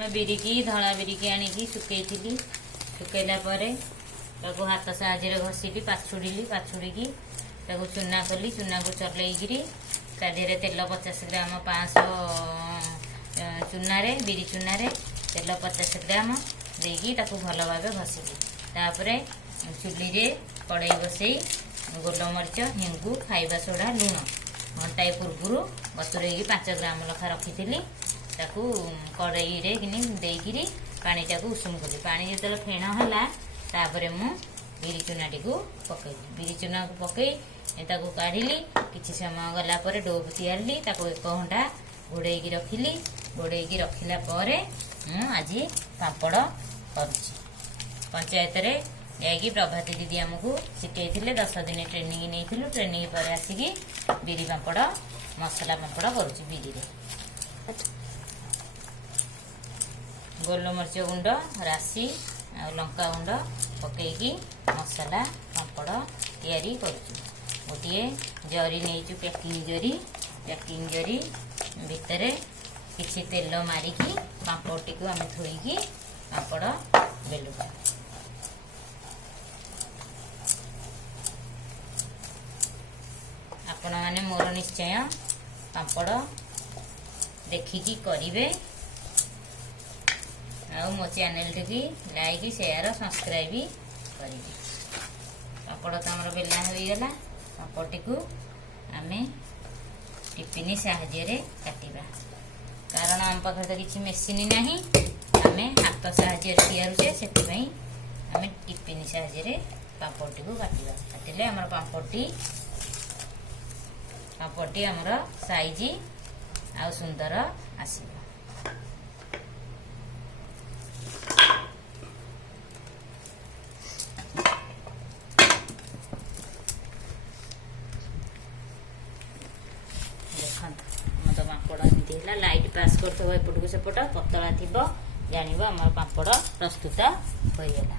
मैं बिरी की धला बिरी की आनिकी सुखेइली सुखेला हाथ साहाଯ୍य घषिली पाछुड़ी की चूना कली चूना को चलैकि तादेह तेल 50 ग्राम 500 चूना बिरी चूना तेल 50 ग्राम देकी भल भाव घषिली तापर चुली कड़ाई बसई गोलमरीच हिंगू खाइबा सोडा लुण घंटाए पूर्व बतुरे 5 ग्राम लखा रखी कड़ाई देकी पानी टाक उषुम कली पानी जो फेण है मु बिरी चूना टी पकईली बिरी चूना को पकई काढ़ी किसी समय गलापर डोब तैयारी 1 घंटा घोड़े रखिली घोड़े रखिला आज पापड़ करुच्ची पंचायत जाकि प्रभाती दीदी आमको शिखे 10 दिन ट्रेनिंग नहीं ट्रेनिंग पर आसिकी बिरी पापड़ मसला पापड़ करुच्ची बिरी गोलमरीच गुंड राशि लंका गुंड पकईकी मसला पापड़ तैयारी करुच्ची गोटे जरी नहीं पैकिंग जरी भितर किसी तेल मारिकी पापड़ टी आम थोड़ी पापड़ बेलू आपण मैंने मोर निश्चय पापड़ देखिकी करेंगे आ मो channel T like share subscribe करेंगे पापड़ तो आम बेला हो गला पापड़ टी आम टिफिन साहाଯ୍य काटिबा कारण आम पाखे तो किसी मेसीन नहीं आम हाथ साहाଯ୍य तैयारुचे से आम टिफिन साहाଯ୍य पापड़ टी काटिबा काटिले आम पापड़ टी आमर साइज आ सुंदर आसीबा तो पापड़ एमती है लाइट पास कर एपट को सेपट पतला थी जान पापड़ प्रस्तुत हो गला।